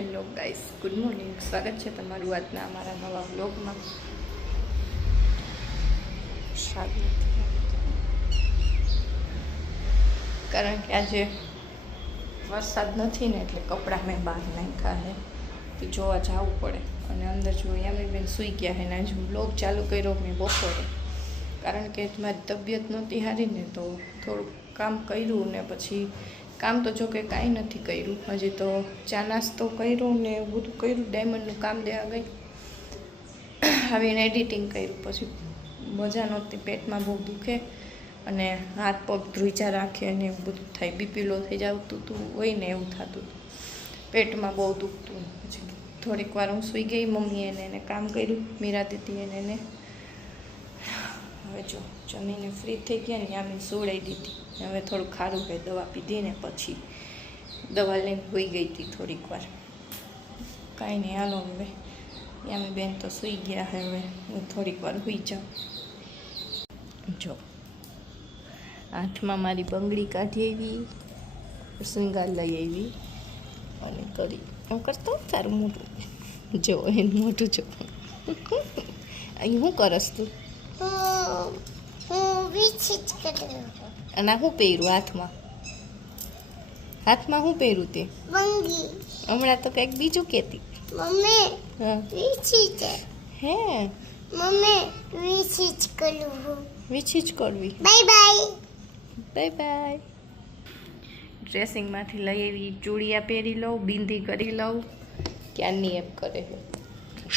Hello guys, good morning. સ્વાગત છે તમારું આજના અમારા નવા વ્લોગમાં. કારણ કે આજે વરસાદ નથી ને એટલે કપડાં મેં બહાર નાખ્યા છે તો જોવા જવું પડે. અને અંદર જો યામીબેન સૂઈ ગયા છે ને આજે વ્લોગ ચાલુ કર્યો મેં બપોરે, કારણ કે મારી તબિયત નહોતી સારી ને તો થોડુંક કામ કર્યું ને પછી કામ તો જો કે કાંઈ નથી કર્યું, હજી તો ચા નાસ્તો કર્યો ને એવું બધું કર્યું. ડાયમંડનું કામ દેવા ગઈ, આવીને એડિટિંગ કર્યું. પછી મજા નહોતી, પેટમાં બહુ દુખે અને હાથ પગ ધ્રુજા રાખે અને એવું બધું થાય. બીપી લો થઈ જતું હતું હોય ને એવું થતું હતું, પેટમાં બહુ દુખતું. પછી થોડીક વાર હું સૂઈ ગઈ, મમ્મીએ એને કામ કર્યું, મીરા દીદીએ એને. હવે જો જમીને ફ્રી થઈ ગયા ને આમી સોડાઈ દીધી. હવે થોડું ખારું હોય, દવા પીધી ને પછી દવા લઈને હોઈ ગઈ હતી થોડીક વાર. કાંઈ નહીં, હાલો હવે યામી બેન તો સૂઈ ગયા. હવે હું થોડીક વાર સૂઈ જાઉં. જો હાથમાં મારી બંગડી કાઢી આવી, શૃંગાર લઈ આવી અને કરી હું કરતો તારું મોટું જો એનું મોટું જો. અહીં શું કરસ તું? અને શું પહેર્યું હાથમાં? હાથમાં શું પહેર્યું તે? હમણાં તો કંઈક બીજું કહેતી. મમ્મી હે મમ્મી વિચિત કરું. વિછી જ કરવી. Bye bye. Bye bye. ડ્રેસિંગમાંથી લઈ આવી, ચૂડિયા પહેરી લઉં, બિંદી કરી લઉં. ક્યારની એપ કરે છે.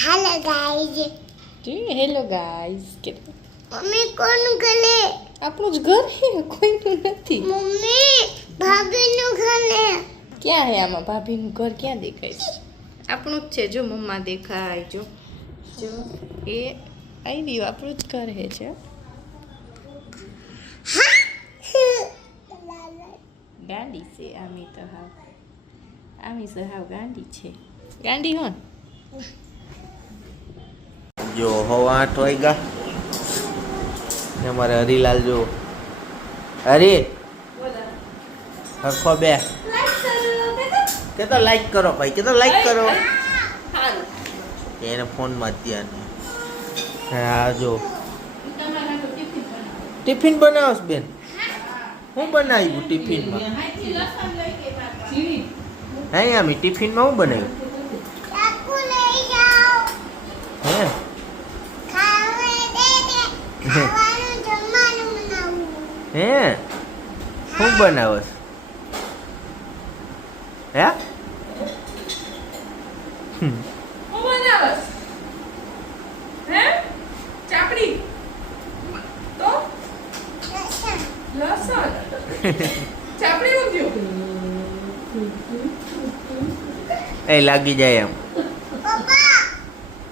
Hello guys. હેલો ગાઈઝ કે મમ્મી કોણ ગલે? આપણું જ ઘર છે, કોઈનું નથી. મમ્મી ભાભીનું ઘર ને. ક્યાં હે આમાં? ભાભીનું ઘર ક્યાં દેખાય છે? આપણું જ છે. જો મમ્મા દેખાય, જો જો એ આવી ગયું, આપણું જ ઘર હે છે. ગાંડી છે આમી તો હાવ. આમી તો હાવ ગાંડી છે. ગાંડી હોન. જો 8:30 વાગ્યા ને અમારે હરીલાલ જો હરી હરખો બે કે તો લાઈક કરો ભાઈ, કે તો લાઈક કરો એને ફોનમાં ધ્યાન. હા જો ટિફિન બનાવસ બેન? હું બનાવ્યું ટિફિનમાં? હા આમી ટિફિનમાં હું બનાવ્યું? ચાકુ લઈ જાઓ. હે ખાવાનું જમવાનું બનાવું. હે શું બનાવસ? હે એ લાગી જાય એમ. પપ્પા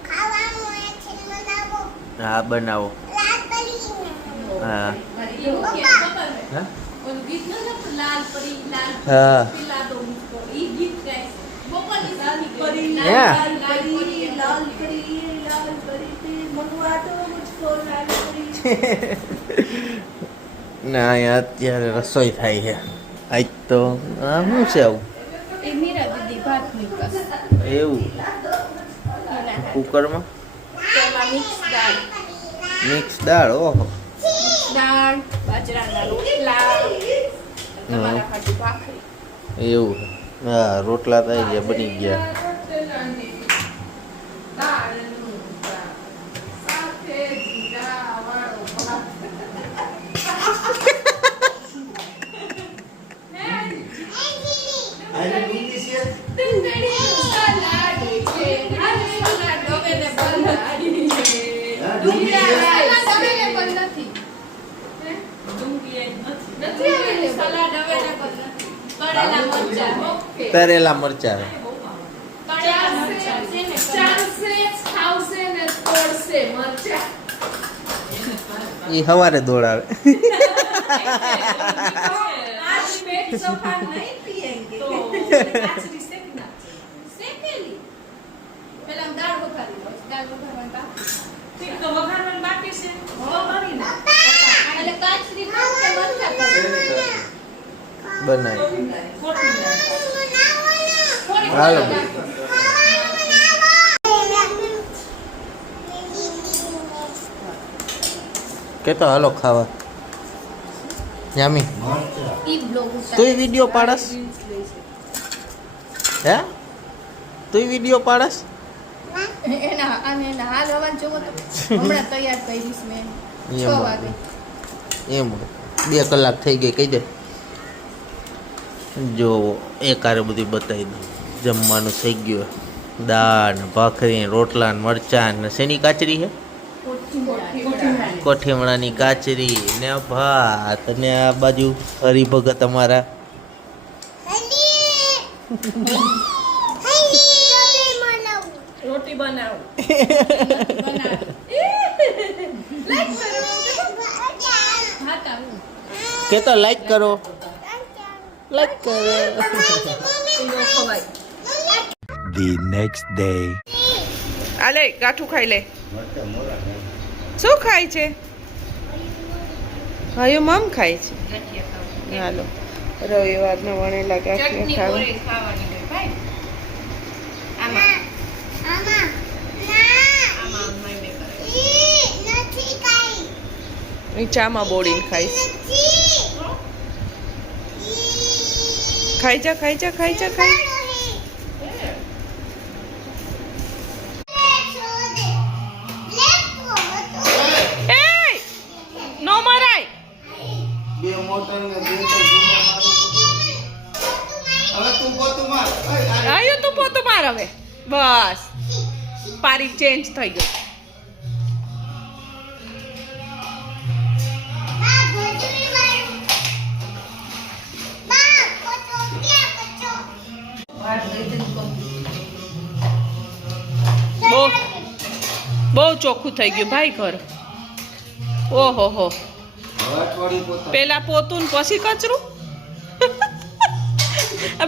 ખાવાનું હોય છે બનાવો. હા બનાવો. લાલ કરીને. હા પપ્પા હા ઓલું ગીત ન હતું લાલ પરી લાલ હા પીલા દો મુझको, ઈ ગીત ગાય બપોરની લાલ પરી હે? લાલ પરી મનવા દો મુझको લાલ પરી. ના અહીંયા અત્યારે રસોઈ થાય છે. આજ તો આ શું છે આવું? એ મીરા દીદી ભાત મૂકસ એવું કુકરમાં તેમાં મિક્સ દાળ. ઓહો દાળ, બાજરાના રોટલા, તમારા હાટુ ભાખરી. એવું હા રોટલા થઈ ગયા, બની ગયા. તરેલા મરચા એ સવારે દોડાવે. બનાવી હાલો કે તો હાલો ખાવા યામી ઈ બ્લોગ તુંય વિડીયો પાડસ હે તુંય વિડીયો પાડસ એના હાલ હવાન જોવો તો હમણાં તૈયાર કરીશ મેં 6 વાગે એમ 2 કલાક થઈ ગઈ કહી દે જો એક આરે બધું બતાવી દઉં જમવાનું થઈ ગયું દાળ ને ભાખરી ને રોટલા ને મરચાં ને શેની કાચરી છે કોઠીમણાની કાચરી ને ભાત અને આ બાજુ હરિભગત અમારા રોટી બનાવ કે તો લાઈક કરો The next day. આલે ગાંઠું ખાઈ લે શું ખાય છે હયો મમ ખાય છે હાલો રવિવારના વણેલા ગાંઠિયા ખાવા આમાં ના ઈ નથી કાઈ ચામાં બોડીને ખાઈશ નથી ખાઈ જા ખાઈ જા ખાઈ જા ખાઈ નો મરાય બે મોટર ને બે હવે તું પોતું માર આયો તું પોતું માર હવે બસ પારી ચેન્જ થઈ ગયો બહુ ચોખ્ખું થઈ ગયું ભાઈ ઘર ઓહો હો પેલા પોતું ને પછી કચરું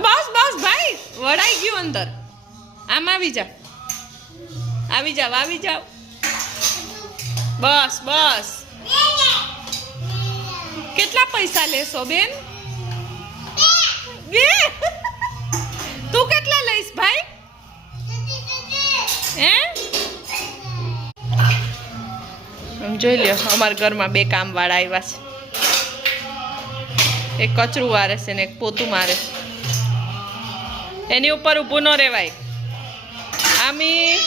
બસ બસ ભાઈ વડાઈ ગયું અંદર આમ આવી જાવ બસ બસ કેટલા પૈસા લેશો બેન બે તું કેટલા લઈશ ભાઈ હે જોઈ લ્યો અમારા ઘરમાં 2 કામવાળા આવ્યા છે એક કચરું વારે છે ને એક પોતું મારે છે એની ઉપર ઊભું ન રહેવાય આમી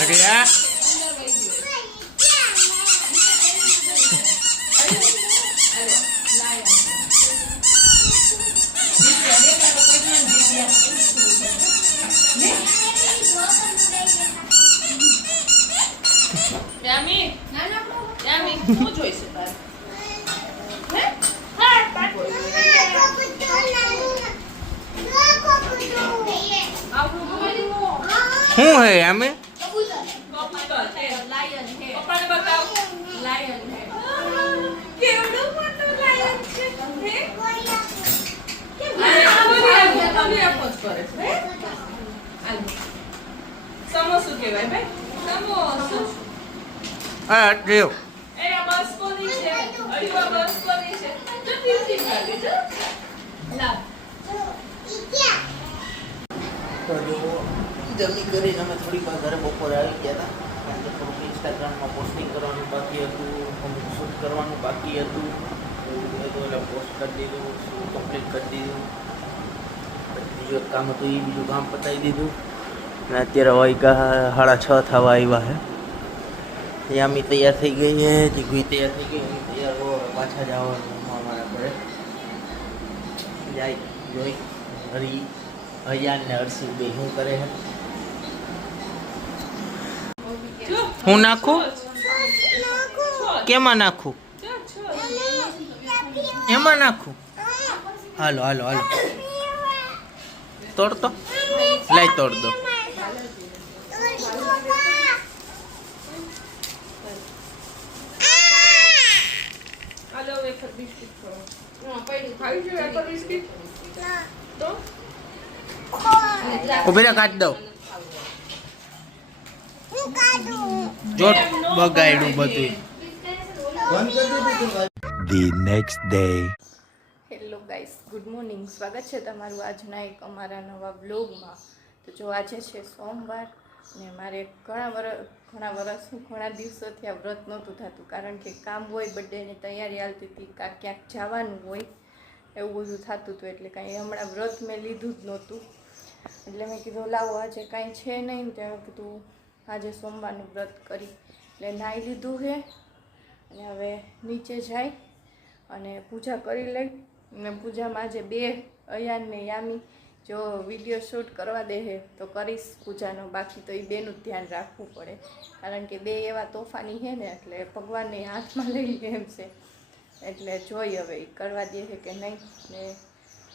અરે આ શું જોઈશે તારે હે શું હે અમે સમોસું કહેવાય ભાઈ સમોસું હા દેવ એના બસ કોની છે અડીવા બસ કોની છે જો તીરથી કાઢી જો લા જમી કરીને અમે થોડીક વાર ઘરે બપોરે આવી ગયા હતા કારણ કે થોડુંક ઇન્સ્ટાગ્રામમાં પોસ્ટિંગ કરવાનું બાકી હતું અમુક શૂટ કરવાનું બાકી હતું એટલે પોસ્ટ કરી દીધું કમ્પ્લીટ કરી દીધું બીજું એક કામ હતું એ બીજું કામ પતાવી દીધું અને અત્યારે વાગ્યા 6:30 થવા આવ્યા છે યામી તૈયાર થઈ ગઈ છે જીગુઈ તૈયાર થઈ ગઈ હું તૈયાર હો પાછા જવાનું અમારા ઘરે જાય જોઈ હરિયાન ને હર્ષિલ બે શું કરે છે હું નાખું કેમાં નાખું એમાં નાખું હાલો હાલો હાલો તોડ તો લાઈ તોડ દો ઉભી કાઢ દઉં જો બગાડ્યું બધું The next day. Hello guys, good morning. સ્વાગત છે તમારું આજના એક અમારા નવા બ્લોગમાં. તો જો આજે છે સોમવાર અને મારે ઘણા દિવસોથી આ વ્રત નહોતું થતું, કારણ કે કામ હોય, બર્થડેની તૈયારી હાલતી હતી, ક્યાંક જવાનું હોય, એવું બધું થતું હતું. એટલે કાંઈ હમણાં વ્રત મેં લીધું જ નહોતું. એટલે મેં કીધું લાવો આજે કાંઈ છે નહીં, તો મેં કીધું આજે સોમવારનું વ્રત કરી. એટલે નાહી લીધું છે અને હવે નીચે જાય અને પૂજા કરી લઈ. અને પૂજામાં આજે બે અયાન ને યામી જો વિડીયો શૂટ કરવા દે છે તો કરીશ પૂજાનો, બાકી તો એ બેનું જ ધ્યાન રાખવું પડે, કારણ કે બે એવા તોફાની છે ને, એટલે ભગવાનને હાથમાં લઈ લે એમ છે. એટલે જોઈ હવે એ કરવા દે છે કે નહીં. ને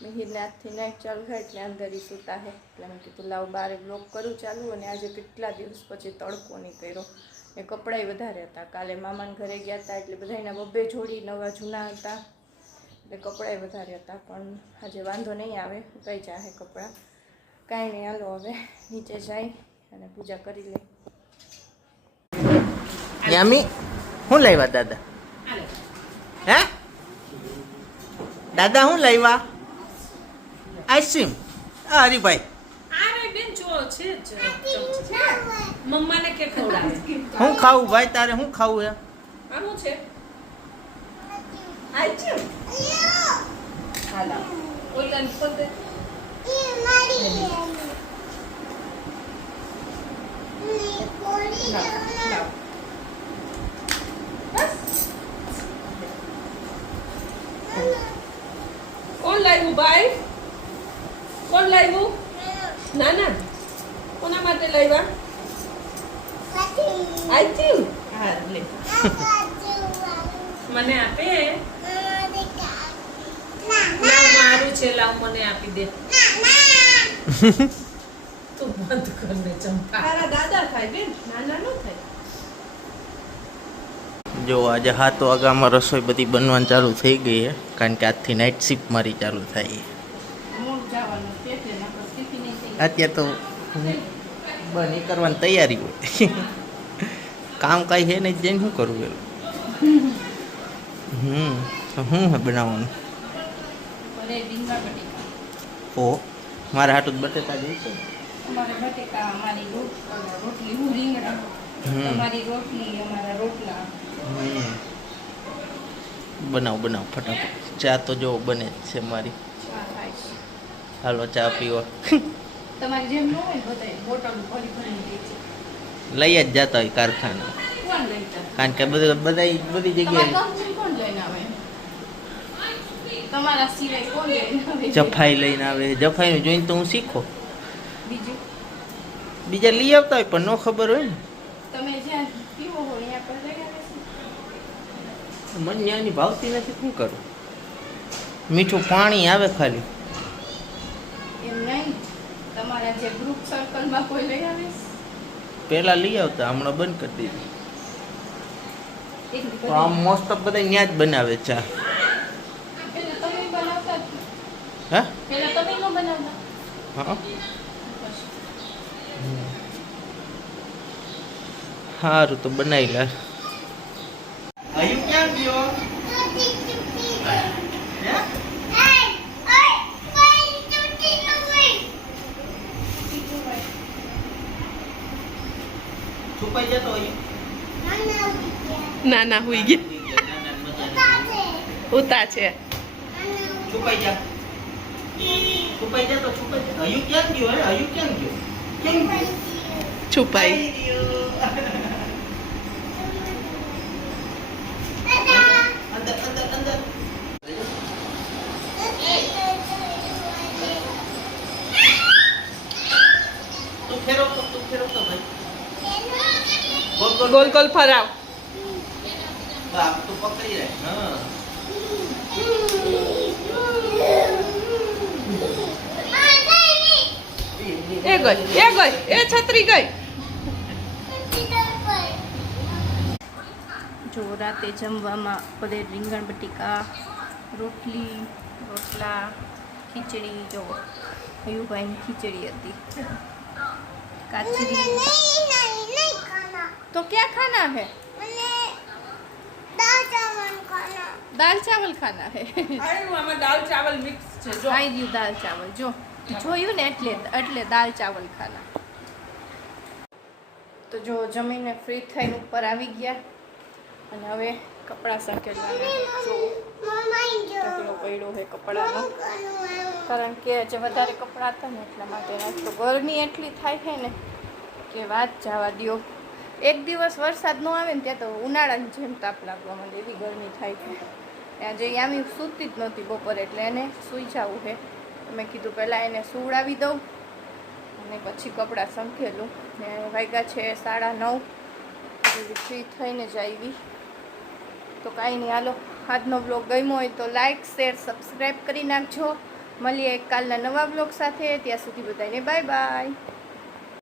મિહિરને આજથી નાઇટ ચાલુ થાય એટલે અંદર એ સૂતા છે. એટલે મેં કીધું લાવ બારે બ્લોગ કરું ચાલુ. અને આજે કેટલા દિવસ પછી તડકો નહીં કર્યો ને કપડાંય વધારે હતા. કાલે મામાના ઘરે ગયા હતા એટલે બધાના બબ્બે જોડી નવા જૂના હતા, એટલે કપડાંય વધારે હતા. પણ આજે વાંધો નહીં આવે, ઉકાઈ જાય કપડાં. કાંઈ નહીં, હાલો હવે નીચે જાય અને પૂજા કરી લઈ. યામી શું લાવ્યા દાદા? હે દાદા શું લાવ્યા? આઈસ્ક્રીમ. હરીભાઈ મમ્માને કે ખવડાવે. શું ખાવું ભાઈ? તારે શું ખાવું હે? આનું છે હાલા ઓઈલાન પદે કોણ લાવ્યું ભાઈ? કોણ લાવ્યું? ના ના, કોના માટે લાવ્યા? આઈસ્ક્રીમ. હા લે, મને આપે. લાવ મારું છે, લાવ મને આપી દે. તું બંધ કર ને ચંપા. તારા દાદા ખાય બેન, નાના ન ખાય. જો આજે 7 વાગ્યામાં રસોઈ બધી બનવાની ચાલુ થઈ ગઈ છે, કારણ કે આજથી નાઇટ શિફ્ટ મારી ચાલુ થાય. અત્યારે તો બની કરવાની તૈયારી હોય. કામ કાંઈ છે નહીં, જઈને શું કરવું પેલું? શું હે બનાવવાનું? ઓ મારે હાટું બટેટા જોઈશે. અમારે બટેકા, અમારી રોટલી, હું રીંગણા, અમારી રોટલી, અમારા રોટલા. બનાવ ફટાફટ. ચા તો જો બને જ છે મારી. હાલો ચા પીવા. તમારી જેમ ન હોય બધાય બોટલ ભરી દે છે. લઈ જ જતા હોય કારખાના, કોણ લઈ જાય? કારણ કે બધી જગ્યાએ કોણ લઈને આવે? તમારા સિવાય કોણ લઈને આવે? જફાઈ લઈને આવે. જફાઈનું જોઈને તો હું શીખો. બીજું બીજા લઈ આવતા હોય પણ ન ખબર હોય ને. તમે જ્યાં પીવો હોય ત્યાં પર લઈ આવે છે. મને ત્યાંની ભાવતી નથી, શું કરું? મીઠું પાણી આવે ખાલી. એમ નહીં, તમારા જે ગ્રુપ સર્કલમાં કોઈ લઈ આવે છે? પહેલા લઈ આવતા, હમણાં બંધ કરી દીધી. એક તો આમ મોસ્ટ ઓફ બધા ત્યાં જ બનાવે ચા. પહેલા તમે બનાવતા જ? હા પહેલા તમે ન બનાવતા? હા સારું તો બનાવી લે. આયુ ક્યાં ગયો? છુપાઈ જતો આયુ? ના હુઈ ગયા. ઉતા છે. છુપાઈ જા. છુપાઈ જા તો છુપાઈ જા. આયુ ક્યાં ગયો? હે આયુ ક્યાં ગયો? કેમ ગયો? છુપાઈ. અંદર. તું ફેરવતો ભાઈ. ગોલ ગોલ ફરાવ. બા તું પકડી રાખ. હા એ ગઈ, એ છત્રી ગઈ. જો રાતે જમવામાં પનીર, રીંગણ બટેકા, રોટલી, રોટલા, ખીચડી. જો હયુભાઈની ખીચડી હતી, કાચરી. तो क्या खाना है? દાલ ચાવલ ખાના હે આયું આમાં દાલ ચાવલ મિક્સ છે જો ખાઈ ગયું દાલ ચાવલ જો જોયું ને એટલે દાલ ચાવલ ખાના. તો જો જમીને ફ્રી થઈને ઉપર આવી ગયા અને હવે કપડાં સંકેલવાના જો ઢગલો પડ્યો છે કપડાનો, કારણ કે જે વધારે કપડાં હતા ને એટલા માટે. તો ગરમી એટલી થાય છે ને કે વાત જવા દ્યો. એક દિવસ વરસાદ ન આવે ને ત્યાં તો ઉનાળાની જેમ તાપ લાગવા માંડે, એવી ગરમી થાય છે. ત્યાં જે યામી સૂતી જ નહોતી બપોરે, એટલે એને સૂઈ જવું છે. મેં કીધું પહેલાં એને સુવડાવી દઉં અને પછી કપડાં સંકેલું. ને વાગ્યા છે 9:30, ફ્રી થઈને જ આવી. તો કાંઈ નહીં, હાલો આજનો બ્લોગ ગમ્યો હોય તો લાઇક શેર સબસ્ક્રાઈબ કરી નાખજો. મળીએ કાલના નવા બ્લોગ સાથે. ત્યાં સુધી બધાને બાય બાય.